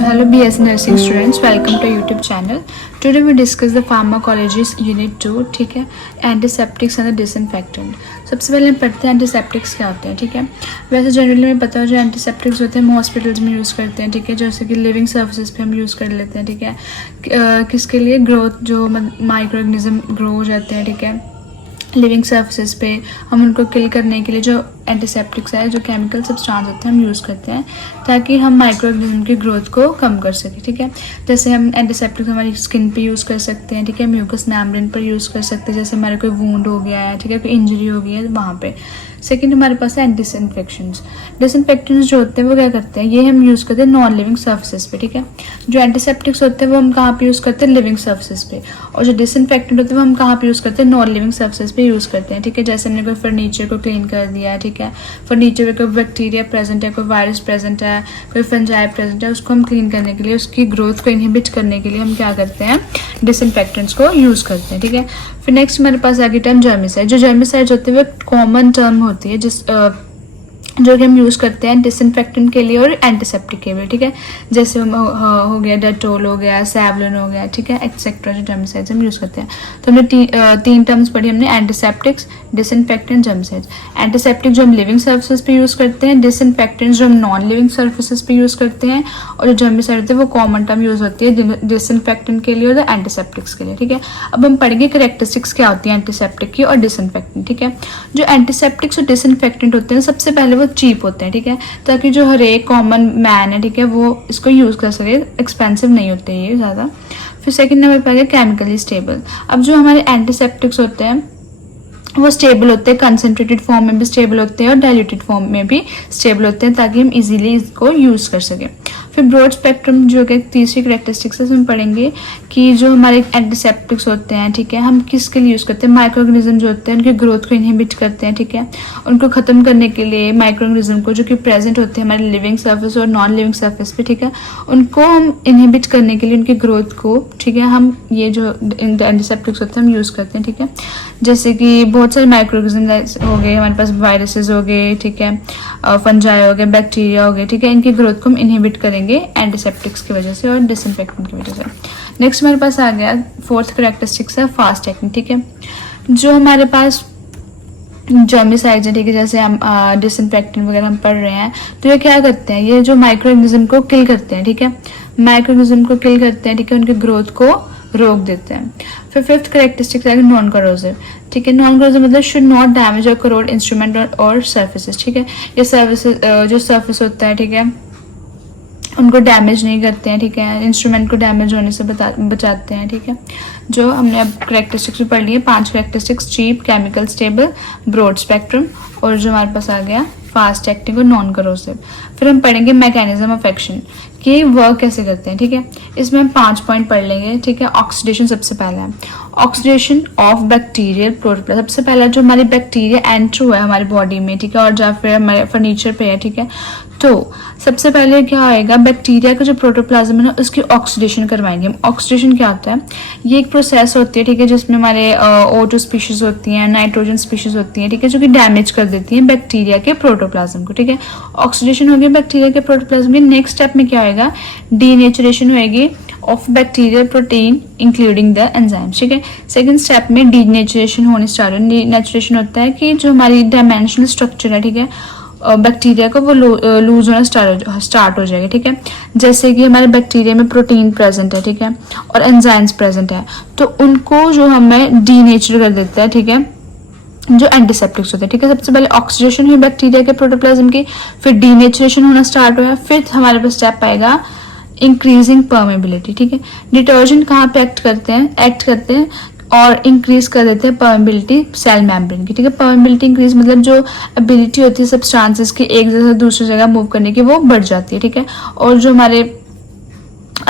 So hello BS nursing students, welcome to YouTube channel. Today we discuss the pharmacology's unit 2, ठीक है, antiseptics and disinfectant. सबसे पहले हम पढ़ते हैं एंटीसेप्टिक्स क्या होते हैं. ठीक है, वैसे जनरली हमें पता हो जो एंटीसेप्टिक्स होते हैं हम हॉस्पिटल्स में यूज़ करते हैं. ठीक है, जैसे कि लिविंग सर्फेसेस पे हम यूज़ कर लेते हैं. ठीक है, किसके लिए? ग्रोथ, जो माइक्रो ऑर्गेनिज्म ग्रो हो जाते हैं. ठीक है, लिविंग सर्फेसेस पे हम उनको किल करने के लिए जो एंटीसेप्टिक्स है, जो केमिकल सब्सटेंस होते हैं हम यूज़ करते हैं ताकि हम माइक्रो ऑर्गेनिज्म की ग्रोथ को कम कर सकें. ठीक है, जैसे हम एंटीसेप्टिक्स हमारी स्किन पे यूज़ कर सकते हैं. ठीक है, म्यूकस मेम्ब्रेन पर यूज़ कर सकते हैं, जैसे हमारा कोई वूंड हो गया है. ठीक है, कोई इंजरी हो गई है वहाँ पे. सेकेंड हमारे पास है डिसइंफेक्शंस. डिसइंफेक्टेंट्स जो होते हैं वो क्या करते हैं, ये हम यूज़ करते हैं नॉन लिविंग सर्फेसेस पे. ठीक है, जो एंटीसेप्टिक्स होते हैं वो हम कहाँ पे यूज़ करते हैं? लिविंग सर्फेसेस पे. और जो डिसइंफेक्टेंट होते हैं वो हम कहाँ पे यूज़ करते हैं? नॉन लिविंग सर्फेसेस पे यूज़ करते हैं. ठीक है, जैसे हमने कोई फर्नीचर को क्लीन कर दिया है. ठीक है, फर्नीचर में कोई बैक्टीरिया प्रेजेंट है, कोई वायरस प्रेजेंट है, कोई फंजाई प्रेजेंट है, उसको हम क्लीन करने के लिए, उसकी ग्रोथ को इनहिबिट करने के लिए हम क्या करते हैं? डिसइंफेक्टेंट्स को यूज़ करते हैं. ठीक है, फिर नेक्स्ट हमारे पास आगे टर्म जर्मिसाइड. जो जर्मिसाइड्स होते हैं वो कॉमन टर्म होती है जो कि हम यूज़ करते हैं डिसइंफेक्टेंट के लिए और एंटीसेप्टिक के लिए. ठीक है, जैसे हो गया डेटोल हो गया, सैवलन हो गया. ठीक है, एक्सेट्रा जो जर्मिसाइड्स हम यूज़ करते हैं. तो हमने तीन टर्म्स पढ़ी हमने, एंटीसेप्टिक्स, डिसइंफेक्टेंट, जर्मिसाइड्स. एंटीसेप्टिक जो हम लिविंग सर्फेसेस पे यूज़ करते हैं, डिसइंफेक्टेंट जो हम नॉन लिविंग सर्फेसेस पे यूज़ करते हैं, और जो जर्मिसाइड होते हैं वो कॉमन टर्म यूज़ होती है डिसइंफेक्टेंट के लिए और एंटीसेप्टिक्स के लिए. ठीक है, अब हम पढ़ेंगे कैरेक्टरिस्टिक्स क्या होती है एंटीसेप्टिक की और डिसइंफेक्टेंट. ठीक है, जो एंटीसेप्टिक्स और डिसइंफेक्टेंट होते हैं सबसे पहले वो चीप होते हैं. ठीक है, ताकि जो हर एक कॉमन मैन है, ठीक है, वो इसको यूज़ कर सके. एक्सपेंसिव नहीं होते ये ज़्यादा. फिर सेकंड नंबर पर है केमिकली स्टेबल. अब जो हमारे एंटीसेप्टिक्स होते हैं वो स्टेबल होते हैं, कंसनट्रेटेड फॉर्म में भी स्टेबल होते हैं और डाइल्यूटेड फॉर्म में भी स्टेबल होते हैं ताकि हम इजीली इसको यूज़ कर सकें. फिर ब्रॉड स्पेक्ट्रम जो कि तीसरी करेक्टरिस्टिक्स है, हम पढ़ेंगे कि जो हमारे एंटीसेप्टिक्स होते हैं, ठीक है, हम किसके लिए यूज़ करते हैं? माइक्रो ऑर्गेनिज्म जो होते हैं उनकी ग्रोथ को इनहिबिट करते हैं. ठीक है, उनको ख़त्म करने के लिए माइक्रो ऑर्गेनिज्म को जो कि प्रेजेंट होते हैं हमारे लिविंग सर्फेस और नॉन लिविंग सर्फेस पे. ठीक है, उनको हम इनहिबिट करने के लिए उनकी ग्रोथ को, ठीक है, हम ये जो एंटीसेप्टिक्स होते हैं हम यूज़ करते हैं. ठीक है, जैसे कि बहुत सारे माइक्रो ऑर्गेनिज्म हो गए हमारे पास, वायरसेस हो गए. ठीक है, फंजाई हो गए, बैक्टीरिया हो गए. ठीक है, इनकी ग्रोथ को हम इनहिबिट करेंगे एंटीसेप्टिक्स की वजह से और डिसइंफेक्टेंट की वजह से. नेक्स्ट हमारे पास आ गया फोर्थ करेक्टरिस्टिक्स है फास्ट एक्टिंग. ठीक है, जो हमारे पास जर्मिसाइड्स है, ठीक है, जैसे हम डिसइंफेक्टेंट वगैरह हम पढ़ रहे हैं, तो ये क्या करते हैं? ये जो माइक्रो ऑर्गेनिज्म को किल करते हैं. ठीक है, माइक्रो ऑर्गेनिज्म को किल करते हैं. ठीक है, उनकी ग्रोथ को रोक देते हैं. फिर फिफ्थ करेक्टरिस्टिक्स है नॉन करोसिव. ठीक है, नॉन करोसिव मतलब शुड नॉट डैमेज और करोड इंस्ट्रूमेंट और सर्फेसेस. ठीक है, ये सर्फेसेस जो सर्फेस होता है, ठीक है, उनको डैमेज नहीं करते हैं. ठीक है, इंस्ट्रूमेंट को डैमेज होने से बचाते हैं. ठीक है, जो हमने अब करेक्टरिस्टिक्स भी पढ़ ली है, 5 characteristics, cheap, chemical stable, broad spectrum, और जो हमारे पास आ गया फास्ट एक्टिंग और नॉन करोसिव. फिर हम पढ़ेंगे मैकेनिज्म ऑफ एक्शन कि वर्क कैसे करते हैं. ठीक है, इसमें हम 5 पॉइंट पढ़ लेंगे. ठीक है, ऑक्सीडेशन सबसे पहला है, ऑक्सीडेशन ऑफ बैक्टीरियल प्रोटोप्लाज्म. सबसे पहला जो हमारी बैक्टीरिया एंटर हुआ है हमारी बॉडी में, ठीक है, और जहाँ फिर हमारे फर्नीचर पे है, ठीक है, तो सबसे पहले क्या होएगा, बैक्टीरिया का जो प्रोटोप्लाज्म है ना उसकी ऑक्सीडेशन करवाएंगे हम. ऑक्सीडेशन क्या होता है? ये एक प्रोसेस होती है, ठीक है, जिसमें हमारे O2 स्पीशीज होती हैं, नाइट्रोजन स्पीशीज होती हैं, ठीक है, जो कि डैमेज कर देती हैं बैक्टीरिया के प्रोटोप्लाज्म को. ठीक है, ऑक्सीडेशन हो गया बैक्टीरिया के प्रोटोप्लाज्म की. नेक्स्ट स्टेप में क्या होएगा? डीनेचुरेशन होएगी of bacterial protein including the enzymes. ठीक है, सेकंड स्टेप में डीनेचुरेशन होने स्टार्ट. डीनेचुरेशन होता है कि जो हमारी डायमेंशनल स्ट्रक्चर है, ठीक है, बैक्टीरिया को वो लूज होना स्टार्ट हो जाएगा. ठीक है, जैसे कि हमारे बैक्टीरिया में प्रोटीन प्रेजेंट है, ठीक है, और एंजाइम्स प्रेजेंट है, तो उनको जो हमें डीनेचर कर देता है. ठीक है, जो एंटीसेप्टिक्स होते हैं. ठीक है, सबसे पहले ऑक्सीडेशन हुई बैक्टीरिया के प्रोटोप्लाज्म की, फिर डीनेचुरेशन होना स्टार्ट हुआ, फिर हमारे पास स्टेप आएगा इंक्रीजिंग परमेबिलिटी. ठीक है, डिटर्जेंट कहाँ पे एक्ट करते हैं और इंक्रीज कर देते हैं परमेबिलिटी सेल मेम्ब्रेन की. ठीक है, परमेबिलिटी इंक्रीज मतलब जो एबिलिटी होती है सब्सटेंसेस की एक जगह से दूसरी जगह मूव करने की वो बढ़ जाती है. ठीक है, और जो हमारे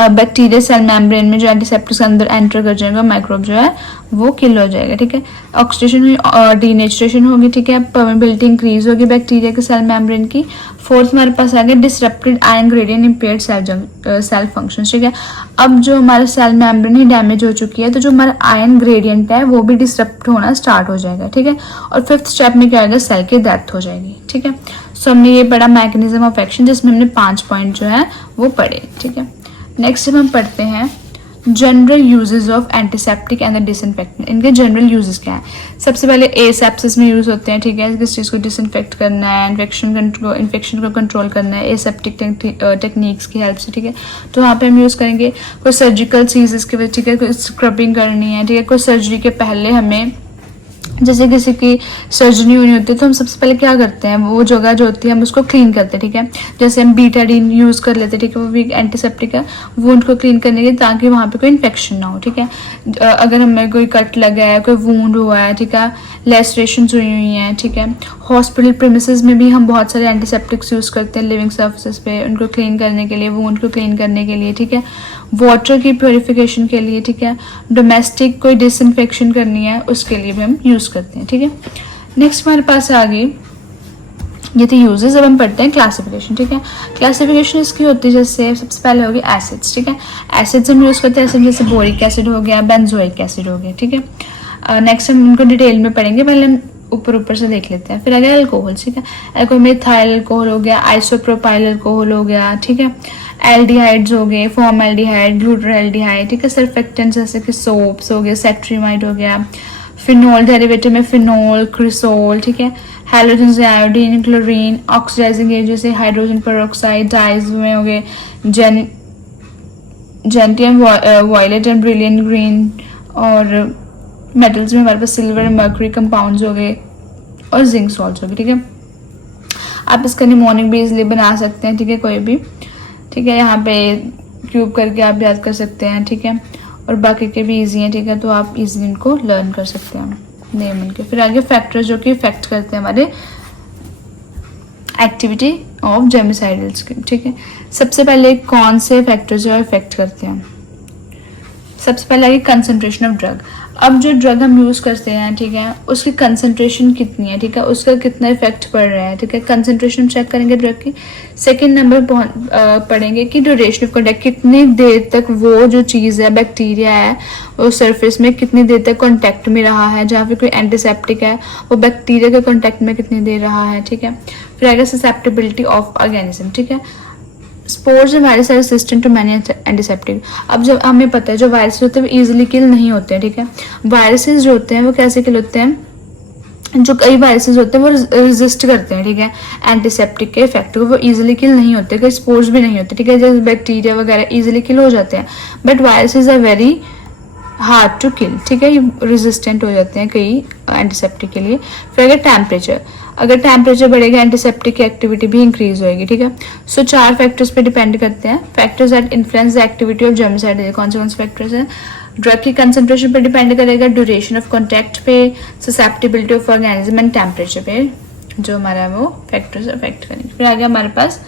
बैक्टीरिया सेल मेम्ब्रेन में जो एंटीसेप्टिक्स के अंदर एंटर कर जाएगा, माइक्रोब जो है वो किल हो जाएगा. ठीक है, ऑक्सीडेशन हुई, डीनेचुरेशन होगी. ठीक है, परमेबिलिटी इंक्रीज होगी बैक्टीरिया के सेल मेम्ब्रेन की. फोर्थ हमारे पास आ गया disrupted ion gradient impaired cell function. ठीक है, अब जो हमारा सेल मेम्ब्रेन ही डैमेज हो चुकी है तो जो हमारा आयन ग्रेडियंट है वो भी डिसरप्ट होना स्टार्ट हो जाएगा. ठीक है, और फिफ्थ स्टेप में क्या होगा? सेल की डेथ हो जाएगी. ठीक है, सो हमने ये पढ़ा मैकेनिज्म ऑफ एक्शन जिसमें हमने 5 पॉइंट जो है वो पढ़े. ठीक है. नेक्स्ट हम पढ़ते हैं general uses of antiseptic and disinfectant. इनके जनरल यूजेस क्या है? सबसे पहले एसेप्सिस में यूज होते हैं, ठीक है, किस चीज़ को डिसइंफेक्ट करना है, इन्फेक्शन को कंट्रोल करना है एसेप्टिक टेक्निक्स की हेल्प से, ठीक है। तो वहाँ पे हम यूज़ करेंगे। कोई सर्जिकल चीज़ की वजह, ठीक है, कोई स्क्रबिंग करनी है, ठीक है, कोई सर्जरी के पहले हमें, जैसे किसी की सर्जरी होनी होती है तो हम सबसे पहले क्या करते हैं, वो जगह जो होती है हम उसको क्लीन करते हैं, ठीक है। जैसे हम बीटाडीन यूज़ कर लेते हैं, ठीक है, वो भी एंटीसेप्टिक है, वूंड को क्लीन करने के ताकि वहाँ पे कोई इन्फेक्शन ना हो, ठीक है। अगर हमें कोई कट लगा है, कोई वूंड हुआ है, ठीक है, लेसरेशंस हुई हैं, ठीक है। हॉस्पिटल प्रीमिसेस में भी हम बहुत सारे एंटीसेप्टिक्स यूज़ करते हैं लिविंग सर्फेसेस पे, उनको क्लीन करने के लिए, वूंड को क्लीन करने के लिए, ठीक है। वाटर की प्योरिफिकेशन के लिए, ठीक है। डोमेस्टिक कोई डिसइंफेक्शन करनी है उसके लिए भी हम यूज़ करते हैं, ठीक है। नेक्स्ट हमारे पास आ गई ये थे यूजेस। अब हम पढ़ते हैं क्लासिफिकेशन, ठीक है। क्लासिफिकेशन इसकी होती है, जैसे सबसे पहले होगी एसिड्स, ठीक है। एसिड्स हम यूज़ करते हैं एसिड, जैसे बोरिक एसिड हो गया, बेंजोइक एसिड हो गया, ठीक है। नेक्स्ट हम इनको डिटेल में पढ़ेंगे, पहले हम ऊपर से देख लेते हैं। फिर आ गया अल्कोहल, ठीक है। अल्कोहल में इथाइल अल्कोहल हो गया, आइसोप्रोपाइल अल्कोहल हो गया, ठीक है। एल्डिहाइड्स हो गए, फॉर्मल्डिहाइड, ग्लूटाराल्डिहाइड, ठीक है। सर्फेक्टेंट्स जैसे कि सोप्स हो गए, सेट्रीमाइड हो गया, फिनोल डेरिवेटिव में फिनोल, क्रिसोल, ठीक है। Halogen, iodine, chlorine, oxidising agent जैसे हाइड्रोजन पेरोक्साइड, डाइज में हो गए gentian violet and brilliant green, और मेटल्स में हमारे पास सिल्वर एंड मर्क्यूरी कंपाउंड्स हो गए, और जिंक सॉल्ट्स हो गए, ठीक है। आप इसका निमोनिक भी इजिली बना सकते हैं, ठीक है, कोई भी, ठीक है। यहाँ पे क्यूब करके आप याद कर सकते हैं, ठीक है, और बाकी के भी इजी हैं, ठीक है, तो आप इजीली इनको लर्न कर सकते हैं नेम उनके। फिर आगे फैक्टर्स जो कि इफेक्ट करते हैं हमारे एक्टिविटी ऑफ जेमिसाइडल्स के, ठीक है। सबसे पहले कौन से फैक्टर्स जो इफेक्ट करते हैं? सबसे पहले आगे कंसंट्रेशन ऑफ ड्रग। अब जो ड्रग हम यूज़ करते हैं, ठीक है, उसकी कंसंट्रेशन कितनी है, ठीक है, उसका कितना इफेक्ट पड़ रहा है, ठीक है, कंसंट्रेशन चेक करेंगे ड्रग की। सेकंड नंबर पढ़ेंगे कि ड्यूरेशन ऑफ कॉन्टैक्ट, कितनी देर तक वो जो चीज़ है, बैक्टीरिया है, वो सरफेस में कितनी देर तक कॉन्टैक्ट में रहा है, जहाँ पे कोई एंटीसेप्टिक है वो बैक्टीरिया के कॉन्टैक्ट में कितनी देर रहा है, ठीक है। फिर आएगा ससेप्टेबिलिटी ऑफ ऑर्गेनिज्म, ठीक है। Spores and virus are resistant to many antiseptic. अब जब हमें पता है जो वायरस होते हैं वो इजीली किल नहीं होते हैं, ठीक है। वायरसेस जो होते हैं वो कैसे किल होते हैं? जो कई वायरसेस होते हैं वो रेजिस्ट करते हैं, ठीक है, एंटीसेप्टिक के इफेक्ट को, वो इजीली किल नहीं होते, कई स्पोर्स भी नहीं होते, ठीक है। जैसे बैक्टीरिया वगैरह इजीली किल हो जाते हैं, but viruses are very hard to kill, ठीक है, ये रेजिस्टेंट हो जाते हैं कई एंटीसेप्टिक के लिए। फिर अगर टेम्परेचर, अगर टेम्परेचर बढ़ेगा एंटीसेप्टिक की एक्टिविटी भी इंक्रीज होएगी, ठीक है। सो 4 फैक्टर्स पे डिपेंड करते हैं। Factors that influence the activity of germicide, कौन से फैक्टर्स हैं? ड्रग की कंसंट्रेशन पे डिपेंड करेगा, ड्यूरेशन ऑफ कॉन्टैक्ट पे, susceptibility of organism and temperature पे, जो हमारा वो फैक्टर्स अफेक्ट करेंगे। फिर आ गया हमारे पास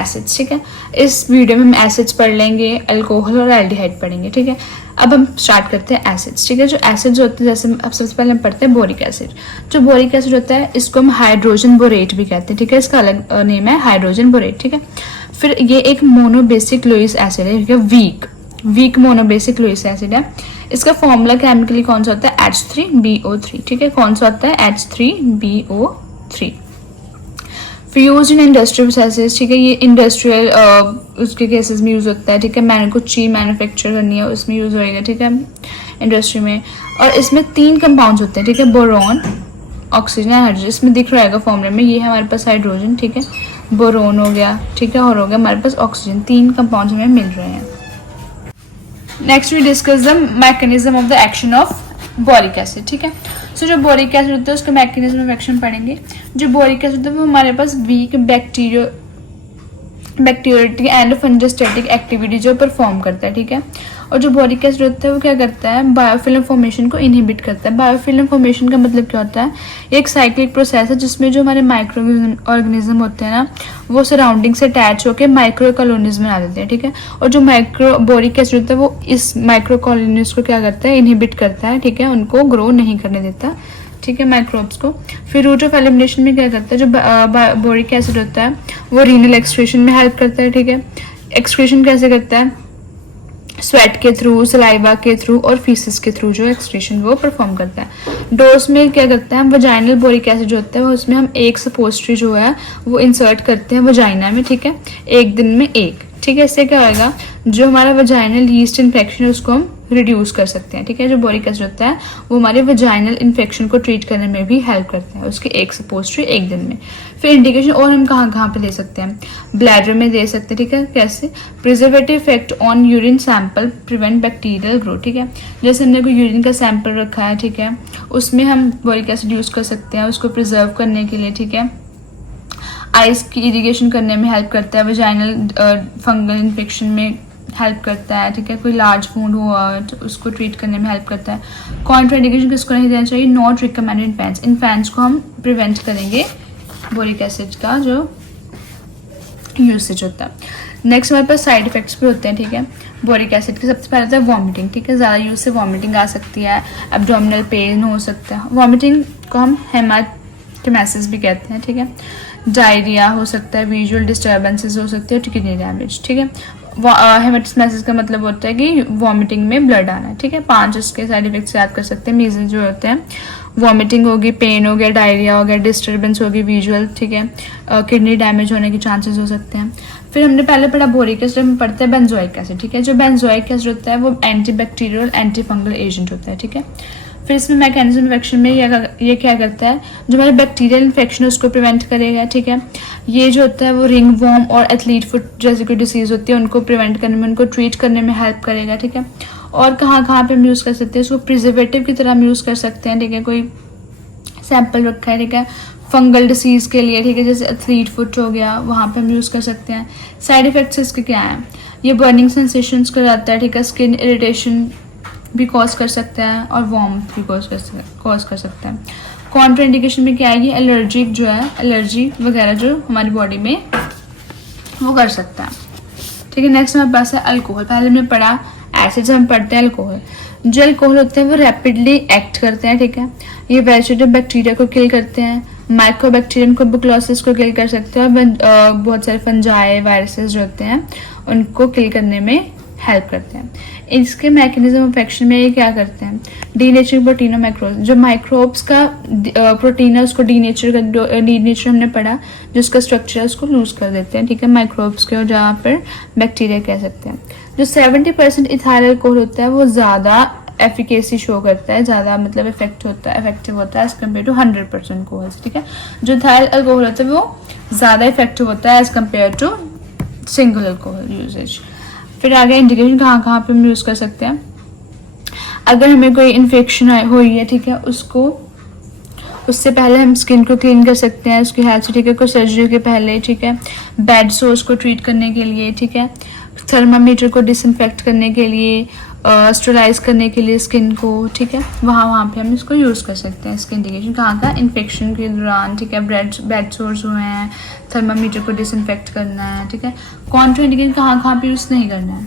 एसिड्स, ठीक है। इस वीडियो में हम एसिड्स पढ़ लेंगे, अल्कोहल और एल्डिहाइड पढ़ेंगे, ठीक है। अब हम स्टार्ट करते हैं एसिड्स, ठीक है। जो एसिड्स होते हैं, जैसे अब सबसे पहले हम पढ़ते हैं बोरिक एसिड। जो बोरिक एसिड होता है इसको हम हाइड्रोजन बोरेट भी कहते हैं, ठीक है, इसका अलग नेम है हाइड्रोजन बोरेट, ठीक है। फिर ये एक मोनोबेसिक लुईस एसिड है, ठीक है, वीक मोनोबेसिक लुईस एसिड है। इसका फॉर्मूला केमिकली कौन सा होता है? H3BO3, ठीक है। कौन सा होता है? H3BO3। फिर यूज इन इंडस्ट्रियल प्रोसेसेस, ठीक है, ये इंडस्ट्रियल उसके केसेस में यूज होता है, ठीक है। मैंने कुछ चीज मैन्युफैक्चर करनी है उसमें यूज होएगा, ठीक है, इंडस्ट्री में। और इसमें 3 कंपाउंड्स होते हैं, ठीक है, बोरोन, ऑक्सीजन, हाइड्रोजन। इसमें दिख रहा है फॉर्मूले में, ये है हमारे पास हाइड्रोजन, ठीक है, बोरोन हो गया, ठीक है, और हो गया हमारे पास ऑक्सीजन। 3 कंपाउंड्स हमें मिल रहे हैं। Next we discuss the mechanism of the action of boric acid, ठीक है। सो जो बोरिक एसिड होता है उसका मैकेनिज्म ऑफ एक्शन पढ़ेंगे। जो बोरिक एसिड होता है वो हमारे पास वीक बैक्टीरियोटिक एंड फंजस्टेटिक एक्टिविटी जो परफॉर्म करता है, ठीक है। और जो बोरिक एसिड होता है वो क्या करता है? बायोफिल्म फॉर्मेशन को इनहिबिट करता है। बायोफिल्म फॉर्मेशन का मतलब क्या होता है? एक साइक्लिक प्रोसेस है जिसमें जो हमारे माइक्रो ऑर्गेनिज्म होते हैं ना, वो सराउंडिंग से अटैच होकर माइक्रो कॉलोनीज बना देते हैं, ठीक है। और जो माइक्रो बोरिक एसिड होता है वो इस माइक्रो कॉलोनीज को क्या करता है? इनहिबिट करता है, ठीक है, उनको ग्रो नहीं करने देता, ठीक है, माइक्रोब्स को। फिर रूट ऑफ एलिमिनेशन में क्या करता है? जो बोरिक एसिड होता है वो रीनल एक्सक्रीशन में हेल्प करता है, ठीक है। एक्सक्रीशन कैसे करता है? स्वेट के थ्रू, सलाइवा के थ्रू और फीसिस के थ्रू जो एक्सक्रीशन वो परफॉर्म करता है। डोज में क्या करता है? वजाइनल बोरिक एसिड जो होता है वो उसमें हम एक सपोजिटरी जो है वो इंसर्ट करते हैं वजाइना में, ठीक है, 1 दिन में 1, ठीक है। इससे क्या होगा, जो हमारा वजाइनल यीस्ट इन्फेक्शन है उसको हम रिड्यूस कर सकते हैं, ठीक है। जो बोरिक एसिड होता है वो हमारे वजाइनल इन्फेक्शन को ट्रीट करने में भी हेल्प करता है, उसके एक सपोजिटरी एक दिन में। फिर इंडिकेशन और हम कहाँ कहाँ पे दे सकते हैं, ब्लैडर में दे सकते हैं, ठीक है। कैसे, preservative effect on urine sample prevent bacterial growth, ठीक है। जैसे हमने कोई यूरिन का सैंपल रखा है, ठीक है, उसमें हम बोरिक एसिड यूज कर सकते हैं उसको प्रिजर्व करने के लिए, ठीक है। आइस की इरिगेशन करने में हेल्प करता है, वजाइनल फंगल इन्फेक्शन में हेल्प करता है, ठीक है। कोई लार्ज वुंड हुआ तो उसको ट्रीट करने में हेल्प करता है। कॉन्ट्राइंडिकेशन किसको नहीं देना चाहिए, not recommended in fans. In fans को हम प्रिवेंट करेंगे बोरिक एसिड का जो यूसेज होता है। नेक्स्ट हमारे पास साइड इफेक्ट्स भी होते हैं, ठीक है, बोरिक एसिड के। सबसे पहले तो वॉमिटिंग, ठीक है, ज़्यादा यूज से वॉमिटिंग आ सकती है, एब्डोमिनल पेन हो सकता है। वॉमिटिंग को हम हेमाटोमेसिस भी कहते हैं, ठीक है। डायरिया हो सकता है, विजुअल डिस्टर्बेंसेस हो सकते हैं, किडनी डैमेज, ठीक है। हेमाटोमेसिस का मतलब होता है कि वॉमिटिंग में ब्लड आना है, ठीक है। 5 इसके साइड इफेक्ट्स याद कर सकते हैं। मीजल्स जो होते हैं, वॉमिटिंग होगी, पेन हो गया, डायरिया हो गया, डिस्टर्बेंस होगी विजुअल, ठीक है। किडनी डैमेज होने के चांसेस हो सकते हैं। फिर हमने पहले पढ़ा बोरिक एसिड, हम पढ़ते हैं बेंजोइक एसिड, ठीक है। जो बेंजोइक एसिड होता है वो anti bacterial anti fungal agent होता है, ठीक है। फिर इसमें मैकेनिज्म ऑफ एक्शन में ये क्या करता है, जो हमारे बैक्टीरियल इन्फेक्शन है उसको प्रिवेंट करेगा, ठीक है। ये जो होता है वो रिंग वॉर्म और एथलीट फुट जैसी कोई डिसीज होती है उनको प्रिवेंट करने में, उनको ट्रीट करने में हेल्प करेगा, ठीक है। और कहाँ कहाँ पे हम यूज़ कर सकते हैं इसको, प्रिजर्वेटिव की तरह हम यूज़ कर सकते हैं, ठीक है। कोई सैंपल रखा है, ठीक है, फंगल डिसीज के लिए, ठीक है, जैसे एथलीट फुट हो गया, वहाँ पे हम यूज़ कर सकते हैं। साइड इफेक्ट्स इसके क्या हैं, ये बर्निंग सेंसेशंस को जाता है, ठीक है, स्किन इरिटेशन भी कॉज कर सकता है और वार्म भी कॉज कर सकता है। कॉन्ट्रा इंडिकेशन में क्या आएगी, एलर्जिक जो है, एलर्जी वगैरह जो हमारी बॉडी में वो कर सकता है, ठीक है। नेक्स्ट हमारे पास है अल्कोहल। पहले हमने पढ़ा एसिड्स, हम पढ़ते हैं अल्कोहल। जो अल्कोहल होते हैं वो रैपिडली एक्ट करते हैं, ठीक है। ये वेजिटेटिव बैक्टीरिया को किल करते हैं, माइक्रोबैक्टीरियम ट्यूबरकुलोसिस को किल कर सकते हैं, और बहुत सारे फंजाई वायरसेस जो होते हैं उनको किल करने में हेल्प करते हैं। इसके मैकेनिज्म ऑफ एक्शन में ये क्या करते हैं, डीनेचरिंग प्रोटीन और माइक्रोब्स, जो माइक्रोब्स का प्रोटीन है उसको डीनेचर हमने पढ़ा, जो उसका स्ट्रक्चर है उसको लूज कर देते हैं, ठीक है, माइक्रोब्स के, और जहाँ पर बैक्टीरिया कह सकते हैं। जो 70% इथाइल अल्कोहल होता है वो ज़्यादा एफिकेसी शो करता है, ज़्यादा मतलब इफेक्टिव होता है एज कम्पेयर टू 100% अल्कोहल, ठीक है। जो इथाइल अल्कोहल होता है वो ज़्यादा इफेक्टिव होता है as compare to single alcohol uses. फिर आगे इंडिकेशन कहाँ कहाँ पे हम यूज़ कर सकते हैं, अगर हमें कोई इन्फेक्शन हुई है, ठीक है, उससे पहले हम स्किन को क्लीन कर सकते हैं उसकी हेल्थ से, ठीक है, कोई सर्जरी के पहले, ठीक है। बैड सोर्स को ट्रीट करने के लिए, ठीक है, थर्मामीटर को डिसइंफेक्ट करने के लिए, स्टेराइज करने के लिए स्किन को, ठीक है, वहाँ पे हम इसको यूज़ कर सकते हैं। इसके इंडिकेशन कहाँ का, इन्फेक्शन के दौरान, ठीक है, बैड सोर्स हुए हैं, थर्मामीटर को डिसइंफेक्ट करना है, ठीक है। कॉन्ट्रा इंडिकेशन कहाँ पे यूज़ नहीं करना है,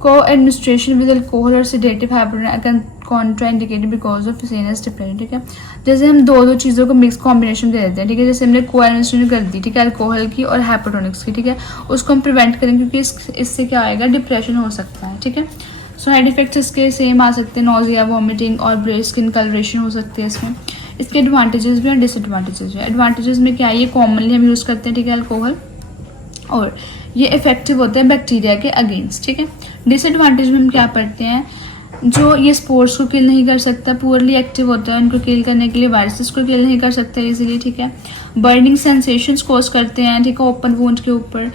को एडमिनिस्ट्रेशन विद अल्कोहल और sedative hypotension contraindicated because of serious depression, ठीक है। जैसे हम दो चीज़ों को मिक्स कॉम्बिनेशन दे देते हैं, ठीक है, जैसे हमने को एडमिनिस्ट्रेशन कर दी, ठीक है, अल्कोहल की और हाइपोटोनिक्स की, ठीक है, उसको हम प्रिवेंट करें क्योंकि इससे क्या आएगा, डिप्रेशन हो सकता है, ठीक है। सो साइड इफेक्ट्स इसके सेम आ सकते हैं, नोजिया, वॉमिटिंग और ब्रेड स्किन कलरेशन हो सकती है इसमें। इसके एडवांटेजेस भी और डिसएडवांटेजेस भी। एडवांटेजेस में क्या है, ये कॉमनली हम यूज़ करते हैं, ठीक है, अल्कोहल, और ये इफेक्टिव होते हैं बैक्टीरिया के अगेंस्ट, ठीक है। डिसएडवांटेज में हम क्या पढ़ते हैं, जो ये स्पोर्स को किल नहीं कर सकता, पुअरली एक्टिव होता है, उनको किल करने के लिए वायरसेस को किल नहीं कर सकता इजीली, ठीक है। बर्निंग सेंसेशंस कॉज करते हैं, ठीक है, ओपन वुंड के ऊपर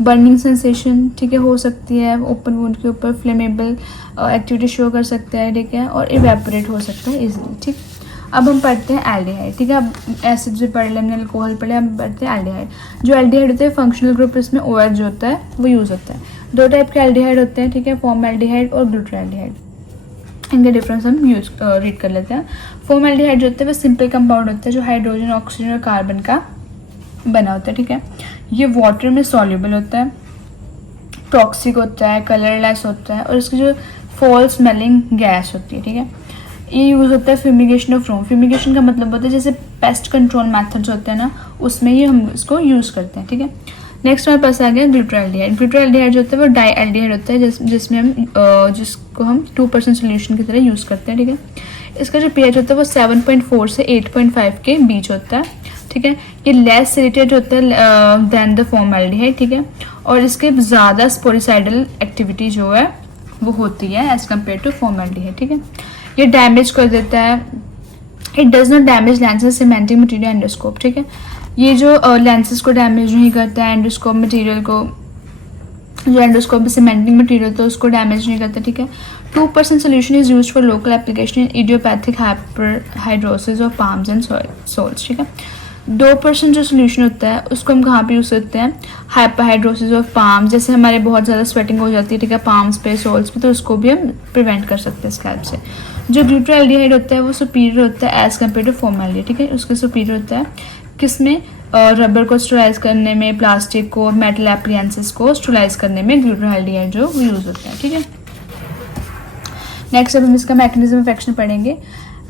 बर्निंग सेंसेशन, ठीक है, हो सकती है ओपन वुंड के ऊपर, फ्लेमेबल एक्टिविटी शो कर सकता है, ठीक है, और इवेपोरेट हो सकता है इजीली, ठीक। अब हम पढ़ते हैं एल्डिहाइड, ठीक है। अब एसिड्स भी पढ़ लें, हमने अल्कोहल पढ़े, हम पढ़ते हैं एल्डिहाइड। जो एल्डिहाइड होते हैं फंक्शनल ग्रुप, इसमें OH जो होता है वो यूज़ होता है। 2 टाइप के एल्डिहाइड होते हैं, ठीक है, फॉर्मल्डिहाइड और ग्लूटाल्डिहाइड। इनके डिफरेंस हम रीड कर लेते हैं। फॉर्मल्डिहाइड जो होता है वो सिंपल कंपाउंड होता है जो हाइड्रोजन, ऑक्सीजन और कार्बन का बना होता है, ठीक है। ये वाटर में सॉल्युबल होता है, टॉक्सिक होता है, कलरलेस होता है, और इसकी जो फॉल स्मेलिंग गैस होती है, ठीक है। ये यूज़ होता है फ्यूमिगेशन ऑफ रूम। फ्यूमिगेशन का मतलब होता है जैसे पेस्ट कंट्रोल मेथड्स होते हैं ना, उसमें ये हम इसको यूज़ करते हैं, ठीक है। नेक्स्ट हमारे पास आ गया ग्लूटाल्डिहाइड। ग्लूटाल्डिहाइड जो होता है वो डाईएल्डिहाइड होता है, जिसमें हम जिसको हम 2% सोल्यूशन की तरह यूज़ करते हैं, ठीक है। इसका जो pH होता है वो 7.4 से 8.5 के बीच होता है, ठीक है। ये लेस इरिटेट होता है दैन द फॉर्मल्डिहाइड, ठीक है, और इसके ज़्यादा स्पोरिसाइडल एक्टिविटी जो है वो होती है एज़ कम्पेयर टू फॉर्मेल्डिहाइड, ठीक है। ये डैमेज कर देता है, it does not damage lenses cementing material endoscope, ठीक है। ये जो लेंसेज को डैमेज नहीं करता है, एंडोस्कोप मटेरियल को, जो एंडोस्कोप में सीमेंटिंग मटेरियल तो उसको डैमेज नहीं करता, ठीक है। 2% solution is used for local application in idiopathic hyperhidrosis of palms and soles, ठीक है। 2% जो सोल्यूशन होता है उसको हम कहाँ पे यूज़ करते हैं, हाइपरहाइड्रोसिस ऑफ पाम्स, जैसे हमारे बहुत ज़्यादा स्वेटिंग हो जाती है, ठीक है, पाम्स पे, सोल्स पे, तो उसको भी हम प्रिवेंट कर सकते हैं स्कैल्प से। जो ग्लूटाल्डिहाइड होता है वो सुपीरियर होता है एज़ कम्पेयर टू फॉर्मेल्डिहाइड, ठीक है। उसके सुपीरियर होता है किसमें, रबर को स्टरलाइज करने में, प्लास्टिक को, मेटल एप्लियंसेस को स्टरलाइज करने में ग्लूटाल्डिहाइड जो यूज़ होता है, ठीक है। नेक्स्ट अब हम इसका मैकेनिज्म ऑफ एक्शन पढ़ेंगे।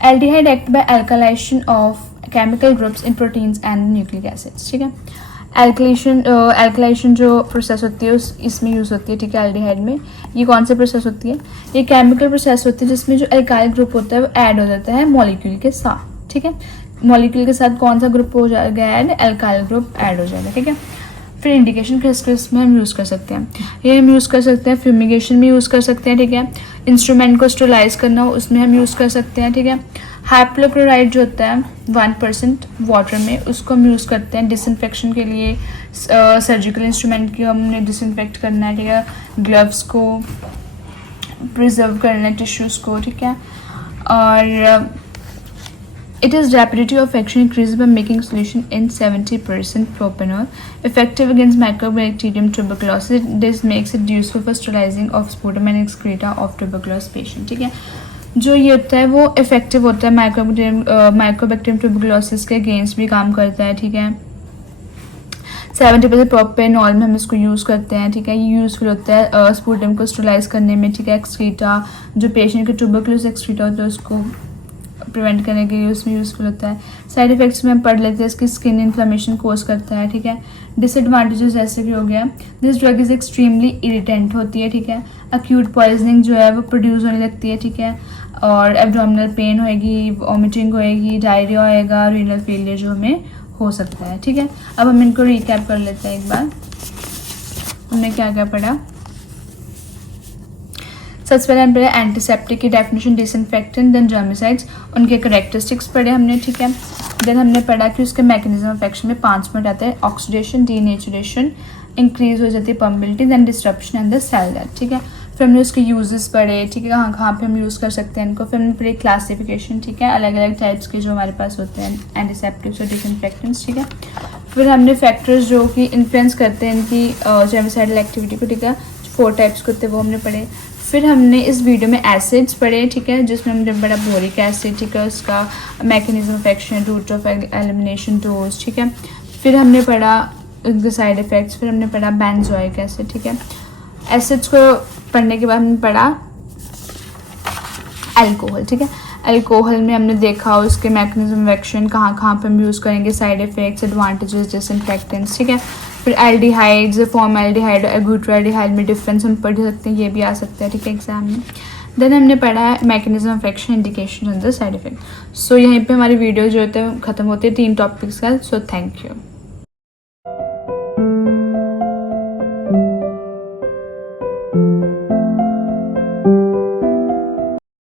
Aldehyde act by alkylation of chemical groups in proteins and nucleic acids, ठीक है। एल्कलाइजेशन जो प्रोसेस होती है इसमें यूज़ होती है, ठीक है, एल्डिहाइड में। ये कौन सी प्रोसेस होती है, ये केमिकल प्रोसेस होती है जिसमें जो एल्काइल ग्रुप होता है वो ऐड हो जाता है मॉलिक्यूल के साथ, ठीक है। मॉलिक्यूल के साथ कौन सा ग्रुप हो जाएगा ऐड, एल्काइल ग्रुप ऐड हो जाएगा, ठीक है। फिर इंडिकेशन किस में हम यूज़ कर सकते हैं, ये हम यूज़ कर सकते हैं फ्यूमिगेशन में यूज़ कर सकते हैं, ठीक है। इंस्ट्रूमेंट को स्टरलाइज करना हो उसमें हम यूज़ कर सकते हैं, ठीक है। हाइपोक्लोराइड जो होता है 1% वाटर में, उसको हम यूज़ करते हैं डिसइंफेक्शन के लिए, सर्जिकल इंस्ट्रूमेंट की हमने डिसइंफेक्ट करना है, ठीक है, ग्लव्स को प्रिजर्व करना है, टिश्यूज़ को, ठीक है। और it is rapidity of action increases by making solution in 70% propanol, effective against Mycobacterium tuberculosis. This makes it useful for sterilizing of sputum and excreta of tuberculosis patient, ठीक है। जो ये होता है वो इफेक्टिव होता है माइकोबैक्टीरियम ट्यूबरकुलोसिस के अगेंस्ट भी काम करता है, ठीक है। 70% प्रोपेनॉल में हम इसको यूज़ करते हैं, ठीक है। ये यूज़फुल होता है स्पूटम को स्टरलाइज करने में, ठीक है। एक्सक्रीटा जो पेशेंट के ट्यूबरकुलोसिस एक्सक्रीटा होता है उसको प्रिवेंट करने के लिए उसमें यूज़फुल होता है। साइड इफेक्ट्स में हम पढ़ लेते हैं, इसकी स्किन इन्फ्लेमेशन कोज करता है, ठीक है। डिसएडवांटेजेस जैसे कि हो गया, this drug is extremely irritant होती है, ठीक है। अक्यूट पॉइजनिंग जो है वो प्रोड्यूस होने लगती है, ठीक है। और एब्डोमिनल पेन होएगी, वॉमिटिंग होएगी, डायरिया होएगा, रीनल फेलियर जो हमें हो सकता है, ठीक है। अब हम इनको रिकैप कर लेते हैं एक बार, हमने क्या क्या पढ़ा। सबसे पहले हम पढ़े एंटीसेप्टिक की डेफिनेशन, डिसइंफेक्टेंट, देन जर्मिसाइड्स, उनके करेक्टरिस्टिक्स पढ़े हमने, ठीक है। देन हमने पढ़ा कि उसके मैकेनिज्म ऑफ एक्शन में 5 पॉइंट आते हैं, ऑक्सीडेशन, डीनेचुरेशन, इंक्रीज हो जाती है permeability, then disruption and the cell death, ठीक है। फिर हमने उसके यूजेस पढ़े, ठीक है, कहाँ कहाँ पे हम यूज़ कर सकते हैं इनको। फिर हमने पढ़ी क्लासिफिकेशन, ठीक है, अलग अलग टाइप्स के जो हमारे पास होते हैं एंटीसेप्टिक्स और डिसइंफेक्टेंट्स, ठीक है। फिर हमने फैक्टर्स जो कि इन्फ्लुएंस करते हैं इनकी जर्मिसाइडल एक्टिविटी को, ठीक है, 4 टाइप्स के होते हैं वो हमने पढ़े। फिर हमने इस वीडियो में एसिड्स पढ़े, ठीक है, जिसमें हमने बड़ा बोरिक एसिड, ठीक है, उसका mechanism of action, route of elimination, dose, ठीक है। फिर हमने पढ़ा उनके साइड इफ़ेक्ट्स, फिर हमने पढ़ा बेंजोइक एसिड, ठीक है। एसिड्स को पढ़ने के बाद हमने पढ़ा अल्कोहल, ठीक है। अल्कोहल में हमने देखा उसके मैकेनिज्म ऑफ एक्शन, कहाँ कहाँ पे हम यूज़ करेंगे, साइड इफ़ेक्ट्स, एडवांटेजेस, डिसइंफेक्टेंट्स, ठीक है। फिर एल्डिहाइड्स, फॉर्मेल्डिहाइड और ब्यूटाल्डिहाइड में डिफरेंस हम पढ़ सकते हैं, ये भी आ सकता है, ठीक है, एग्जाम में। देन हमने पढ़ा है mechanism of action, indication and the side effect. So यहीं पे हमारी वीडियो जो होते हैं ख़त्म होती है 3 टॉपिक्स का। So thank you.